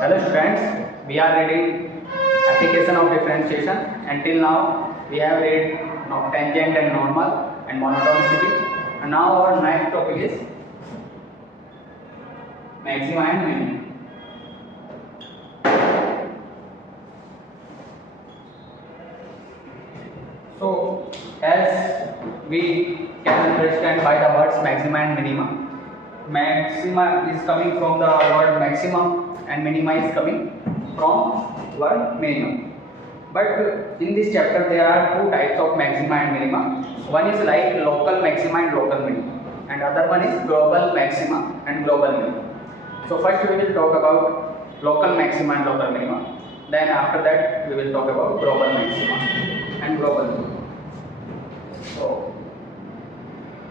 Hello students, we are reading application of differentiation. Until now we have read tangent and normal and monotonicity, and now our next topic is maxima and minima. So as we can understand by the words maxima and minima, maxima is coming from the word maximum and minima is coming from word minimum. But in this chapter there are two types of maxima and minima. One is like local maxima and local minima, and other one is global maxima and global minima. So first we will talk about local maxima and local minima. Then after that we will talk about global maxima and global minima. So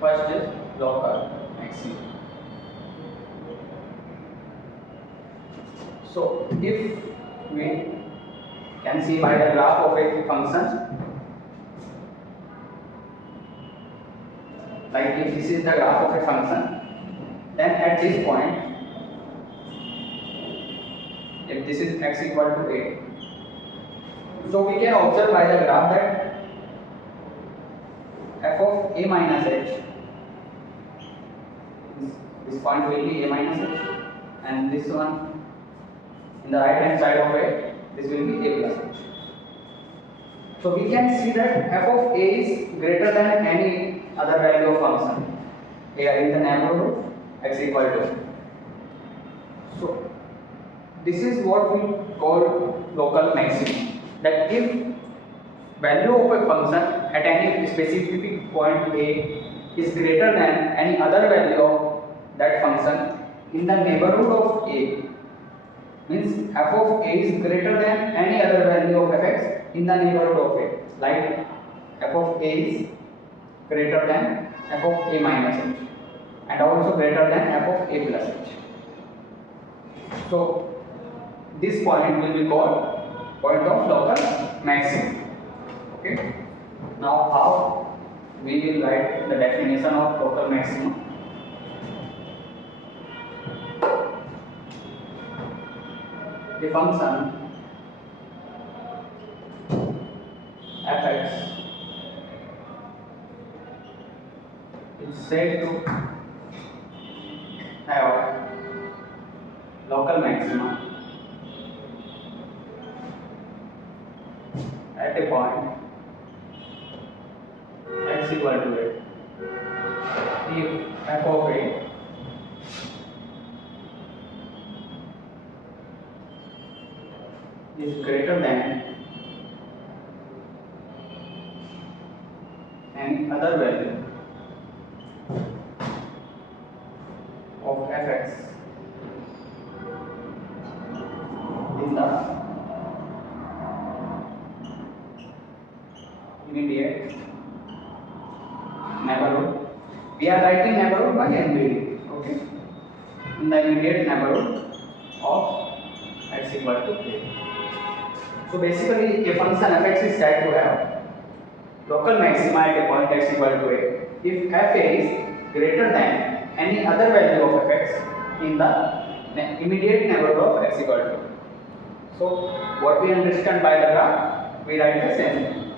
first is local maxima. So if we can see by the graph of a function, like if this is the graph of a function, then at this point, if this is x equal to a, so we can observe by the graph that f of a minus h, this point will be a minus h, and this one in the right hand side of a, this will be a plus h. So we can see that f of a is greater than any other value of function here in the neighborhood x equal to. So this is what we call local maximum. That if value of a function at any specific point a is greater than any other value of that function in the neighborhood of a, means f of a is greater than any other value of fx in the neighborhood of a, like f of a is greater than f of a minus h and also greater than f of a plus h. So this point will be called point of local maximum. Okay. Now how we will write the definition of local maximum? The function fx is said to have local maxima at a point x equal to a if f of a is greater than any other value of fx in the immediate neighborhood. We are writing neighborhood by NBD. Okay, in the immediate neighborhood of x equal to a. So basically, a function fx is said to have local maxima at a point x equal to a if fa is greater than any other value of fx in the immediate neighborhood of x equal to a. So what we understand by the graph, we write the same thing,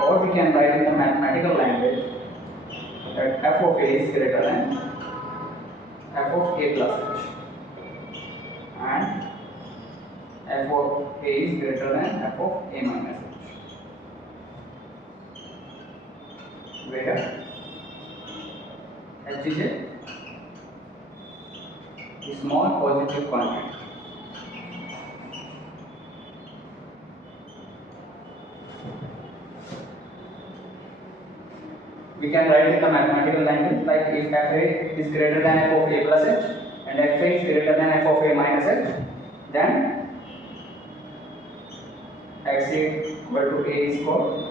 or we can write in the mathematical language that f of a is greater than f of a plus h and f of a is greater than f of a minus h, where h is a small positive quantity. We can write in the mathematical language like if f a is greater than f of a plus h and f a is greater than f of a minus h, then x equal to a is called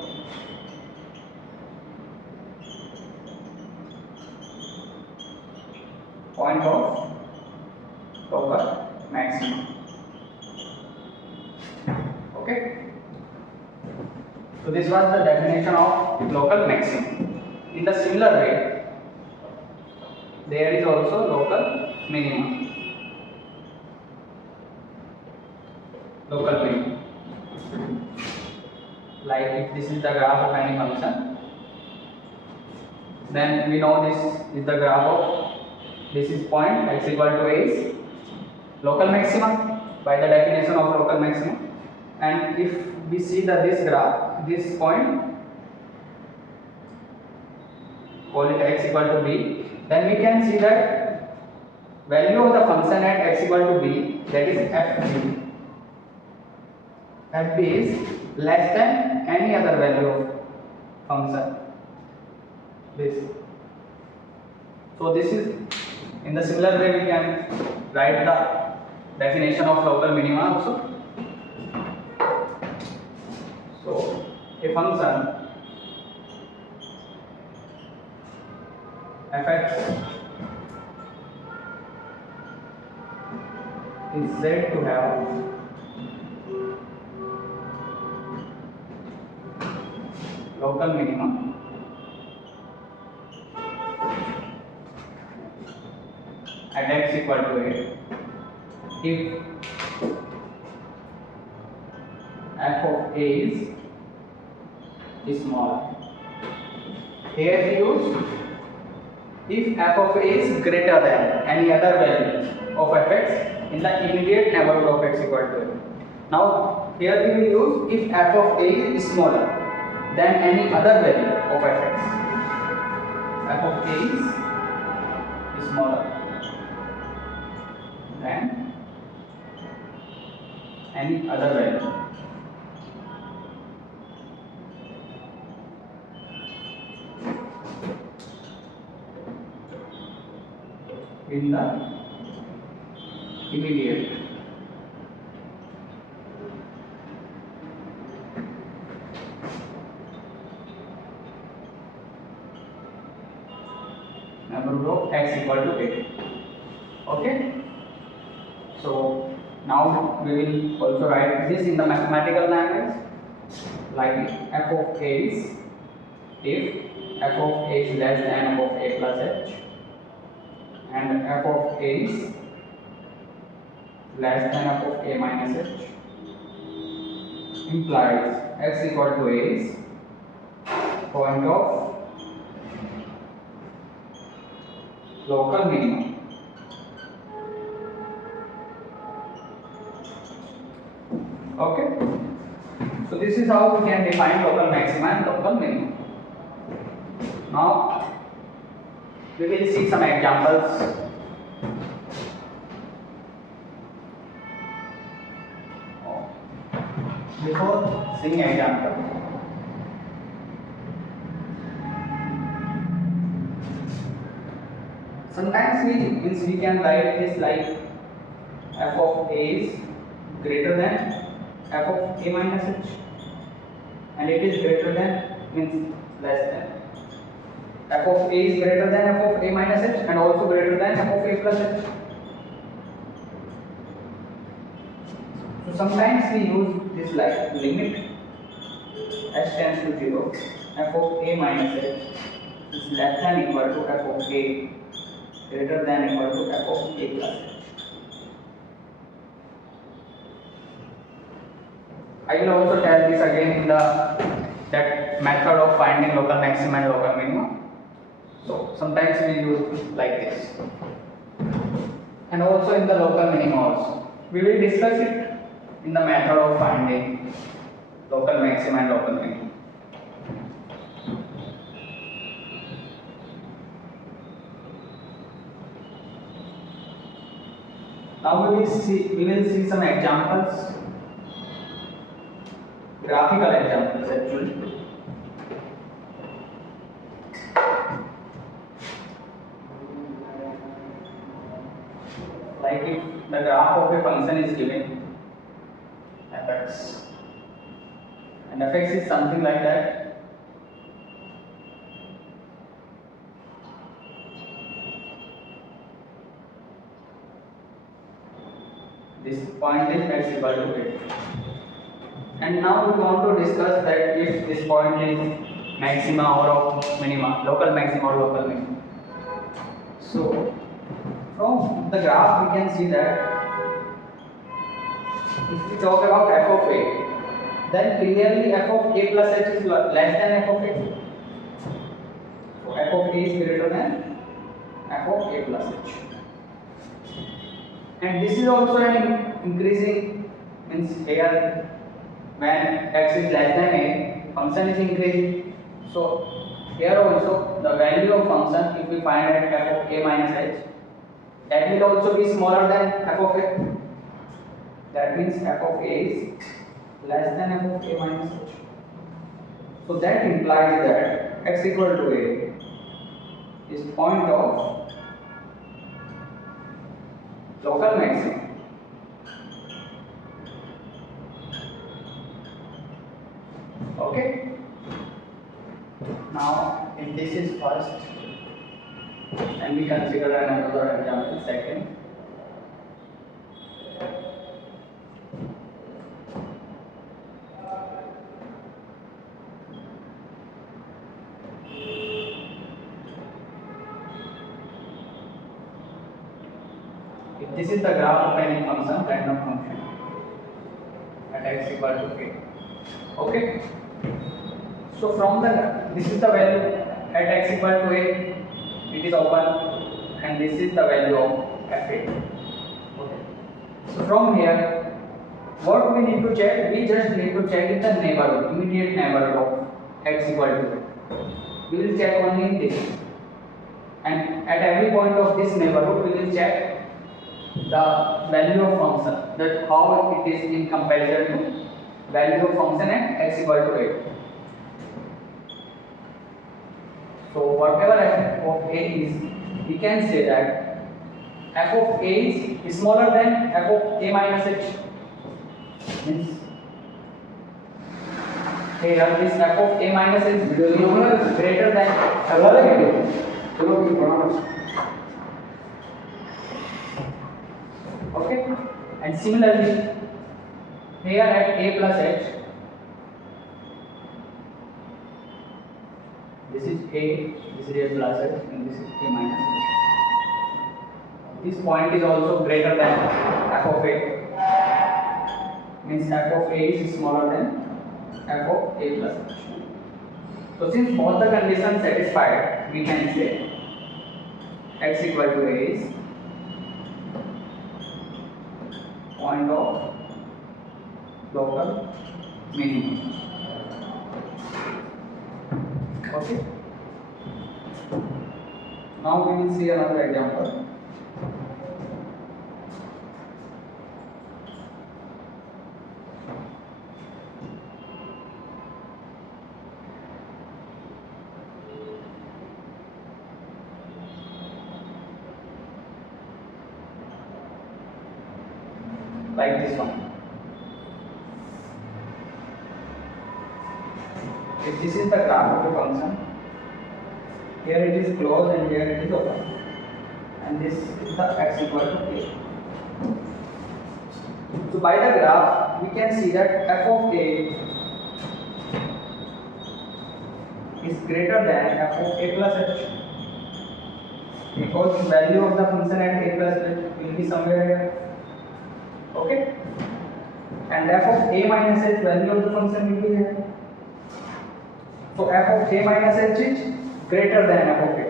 point of local maximum. Okay. So this was the definition of local maximum. In the similar way, there is also local minimum. local minimum. Like if this is the graph of any function, then we know this is the graph of, this is point x equal to a is local maximum by the definition of local maximum. And if we see that this graph, this point, call it x equal to b, then we can see that value of the function at x equal to b, that is fb. Fb is less than any other value of function. This. So this is, in the similar way we can write the definition of local minima also. So a function fx is said to have local minimum at x equal to a if f of a is smaller. Here we use if f of a is greater than any other value of fx in the immediate neighborhood of x equal to a. Now here we will use if f of a is smaller than any other value of fx. F of a is smaller than any other value. In the immediate neighborhood of x equal to a. Okay. So now we will also write this in the mathematical language, like f of a is if f of a is less than f of a plus h, and f of a is less than f of a minus h, implies x equal to a is point of local minimum. Okay, so this is how we can define local maxima and local minimum. Now we will see some examples. Before seeing example, sometimes we can write this like f of a is greater than f of a minus h, and it is greater than means less than. F of a is greater than f of a minus h and also greater than f of a plus h. So sometimes we use this like limit h tends to 0, f of a minus h is less than equal to f of a greater than equal to f of a plus h. I will also tell this again in the that method of finding local maximum and local minimum. So sometimes we use like this, and also in the local minimum also. We will discuss it in the method of finding local maximum and local minimum. Now we will see some examples, graphical examples actually. Like if the graph of a function is given fx, and fx is something like that, this point is x equal to 8. And now we want to discuss that if this point is maxima or of minima, local maxima or local minima. So from the graph we can see that if we talk about f of a, then clearly f of a plus h is less than f of a. So f of a is greater than f of a plus h. And this is also an increasing, means here when x is less than a, function is increasing. So here also the value of function, if we find at f of a minus h, that will also be smaller than f of a. That means f of a is less than f of a minus h. So that implies that x equal to a is point of local maximum. Okay. Now, if this is first, and we consider another example second. If this is the graph of any function, random function at x equal to a. Okay. So from this is the value at x equal to a, it is open, and this is the value of f(a). Okay. So from here, what we need to check? We just need to check in the neighborhood, immediate neighborhood of x equal to a. We will check only this, and at every point of this neighborhood, we will check the value of function, that how it is in comparison to value of function at x equal to a. So whatever f of a is, we can say that f of a is smaller than f of a minus h. Means here this f of a minus h is greater than f of a. Okay, and similarly here at a plus h, this is a, this is a plus h, and this is a minus h. This point is also greater than f of a, means f of a is smaller than f of a plus h. So since both the conditions satisfied, we can say x equal to a is point of local minimum. Okay. Now we will see another example. Like this one. If this is the graph of a function, here it is closed and here it is open, and this is the x equal to a. So by the graph, we can see that f of a is greater than f of a plus h, because the value of the function at a plus h will be somewhere here. Okay, and f of a minus h, value of the function will be here. So f of a minus h is greater than f of a.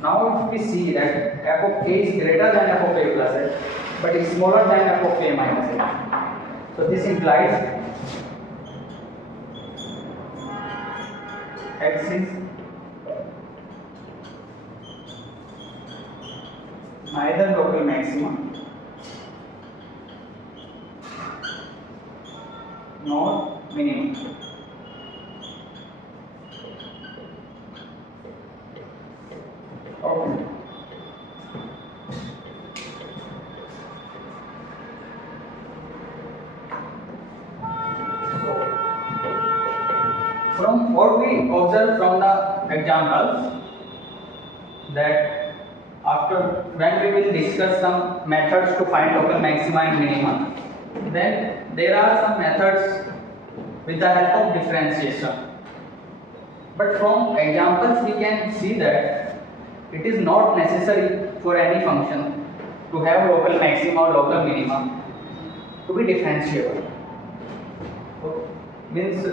Now if we see that f of a is greater than f of a plus h, but is smaller than f of a minus h, so this implies x is neither local maximum nor minimum. Okay. So, from what we observe from the examples, that after when we will discuss some methods to find local maxima and minima, then there are some methods with the help of differentiation. But from examples we can see that it is not necessary for any function to have local maxima or local minima to be differentiable. So, means,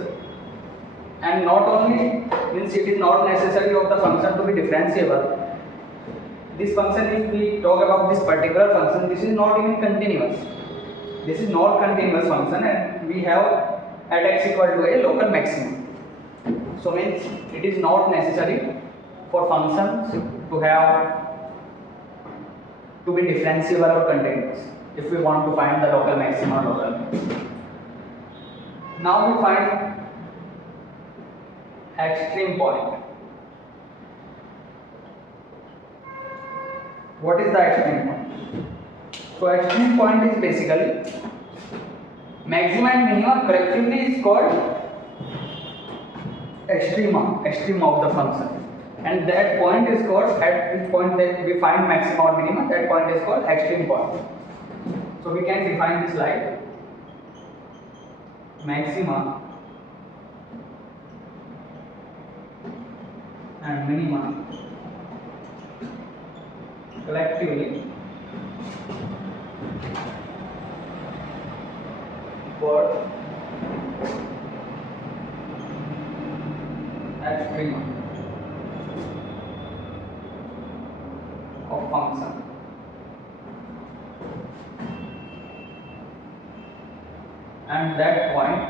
and not only means it is not necessary of the function to be differentiable. This function, if we talk about this particular function, this is not even continuous. This is not continuous function, and we have at x equal to a local maximum. So means it is not necessary for functions to be differentiable or continuous if we want to find the local maximum or local minimum. Now we find extreme point. What is the extreme point? So extreme point is basically maxima and minima collectively is called extrema of the function, and that point is called, at which point that we find maxima or minima, that point is called extreme point. So we can define this like maxima and minima collectively for extrema of function. And that point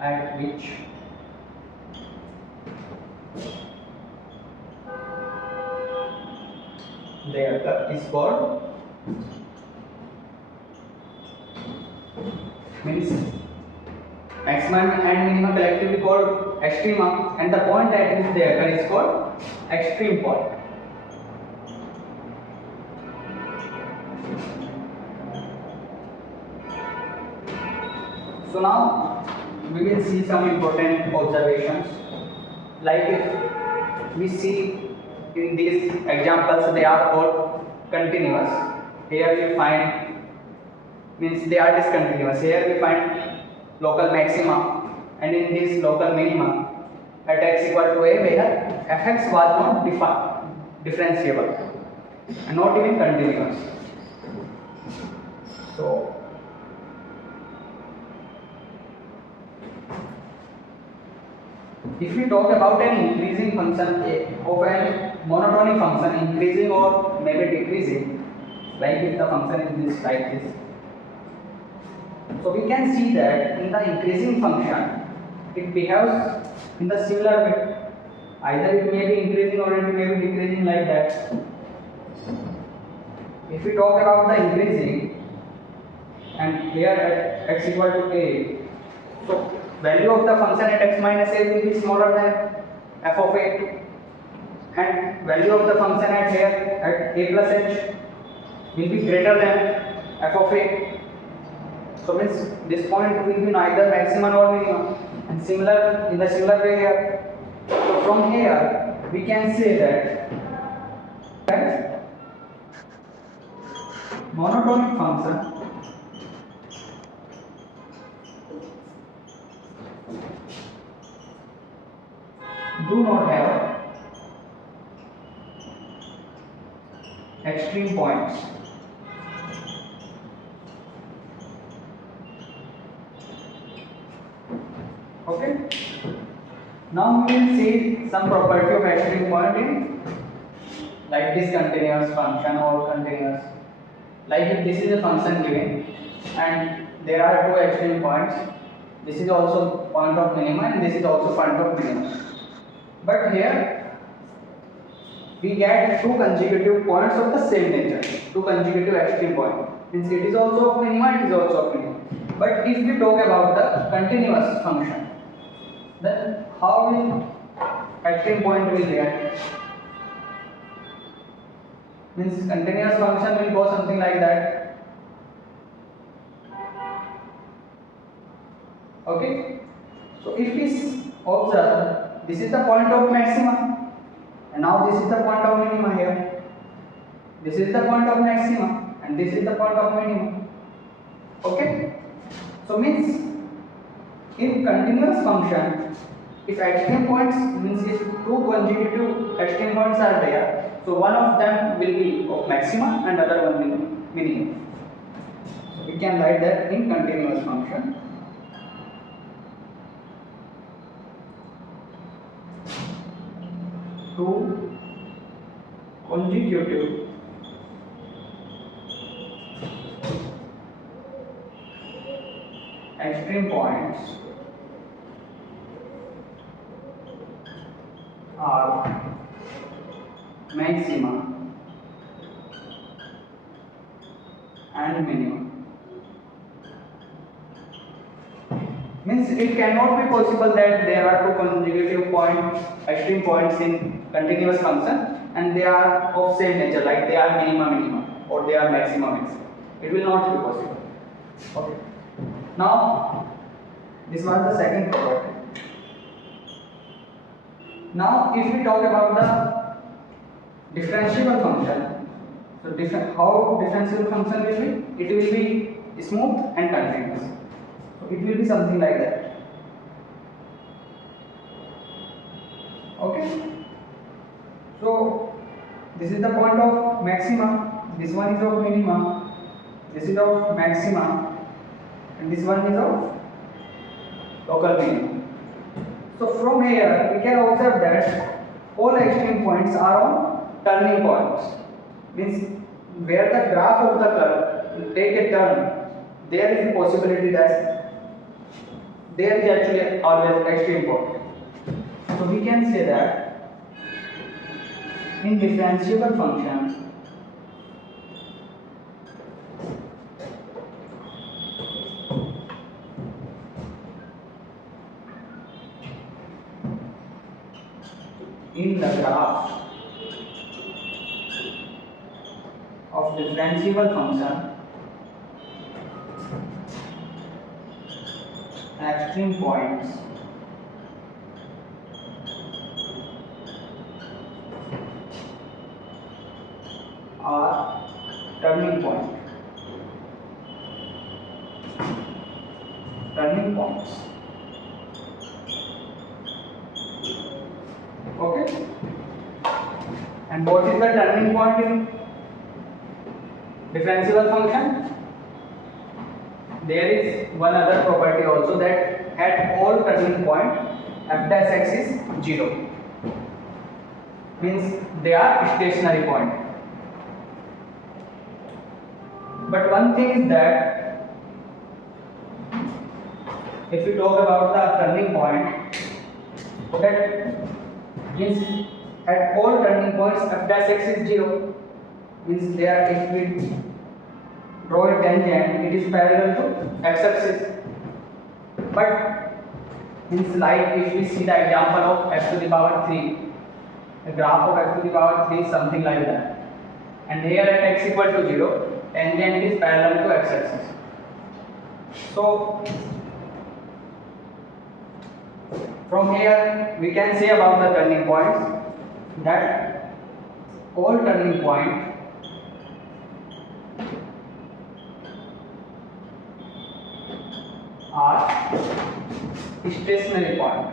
at which they occur is called, means maxima and minima collectively called extrema, and the point at which they occur is called extreme point. So now we will see some important observations. Like if we see in these examples, they are all continuous. Here we find, means they are discontinuous. Here we find local maxima, and in this local minima at x equal to a, where fx was not differentiable and not even continuous. So if we talk about an increasing function of a monotonic function, increasing or maybe decreasing, like if the function is this like this, so we can see that in the increasing function it behaves in the similar way. Either it may be increasing or it may be decreasing like that. If we talk about the increasing, and here at x equal to a, so value of the function at x minus a will be smaller than f of a, and value of the function at here at a plus h will be greater than f of a. So means this point will be neither maximum nor minimum, and similar in the similar way here. So from here we can say that monotonic function do not have extreme points. Okay. Now we will see some property of extreme point in like discontinuous function or continuous. Like if this is a function given and there are two extreme points, this is also point of minima and this is also point of minima. But here we get two consecutive points of the same nature, two consecutive extreme points. Means it is also of minima, it is also of minima. But if we talk about the continuous function, then how will extreme point will get? Means continuous function will go something like that. Okay. So if we observe, this is the point of maxima, and now this is the point of minima here. This is the point of maxima, and this is the point of minima. Okay. So means in continuous function, if extreme points means if two consecutive extreme points are there, so one of them will be of maxima and other one will be minimum. So we can write that in continuous function. Two consecutive extreme points are maxima and minimum. Means it cannot be possible that there are two consecutive points, extreme points in continuous function and they are of same nature, like they are minima or they are maxima. It will not be possible. Okay. Now this was the second property. Now if we talk about the differentiable function, so how differentiable function will be? It will be smooth and continuous. So it will be something like that. Okay. So this is the point of maxima. This one is of minima. This is of maxima, and this one is of local minimum. So from here we can observe that all extreme points are on turning points. Means where the graph of the curve will take a turn, there is the possibility that there is actually always extreme point. So we can say that in differentiable function in the graph of differentiable function, extreme points are turning point. Turning points. Okay. And what is the turning point in differentiable function? There is one other property also, that at all turning point f dash x is 0. Means they are stationary point. But one thing is that if we talk about the turning point, that means at all turning points f dash x is 0. Means there, if we draw a tangent, it is parallel to x axis. But means like if we see the example of f to the power 3, a graph of f to the power 3 something like that, and here at x equal to 0, tangent is parallel to x axis. So from here we can say about the turning points that all turning points are stationary point.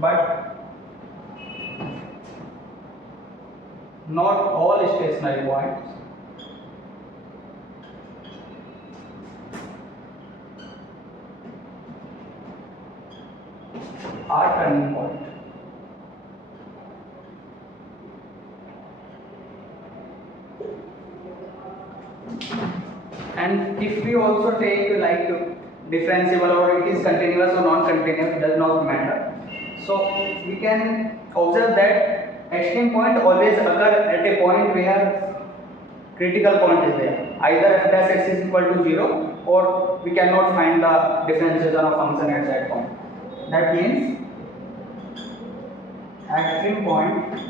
But not all stationary points are turning point. And if we also take like differentiable or it is continuous or non-continuous, does not matter. So we can observe that extreme point always occur at a point where critical point is there. Either f dash x is equal to 0 or we cannot find the differentiation of function at that point. That means extreme point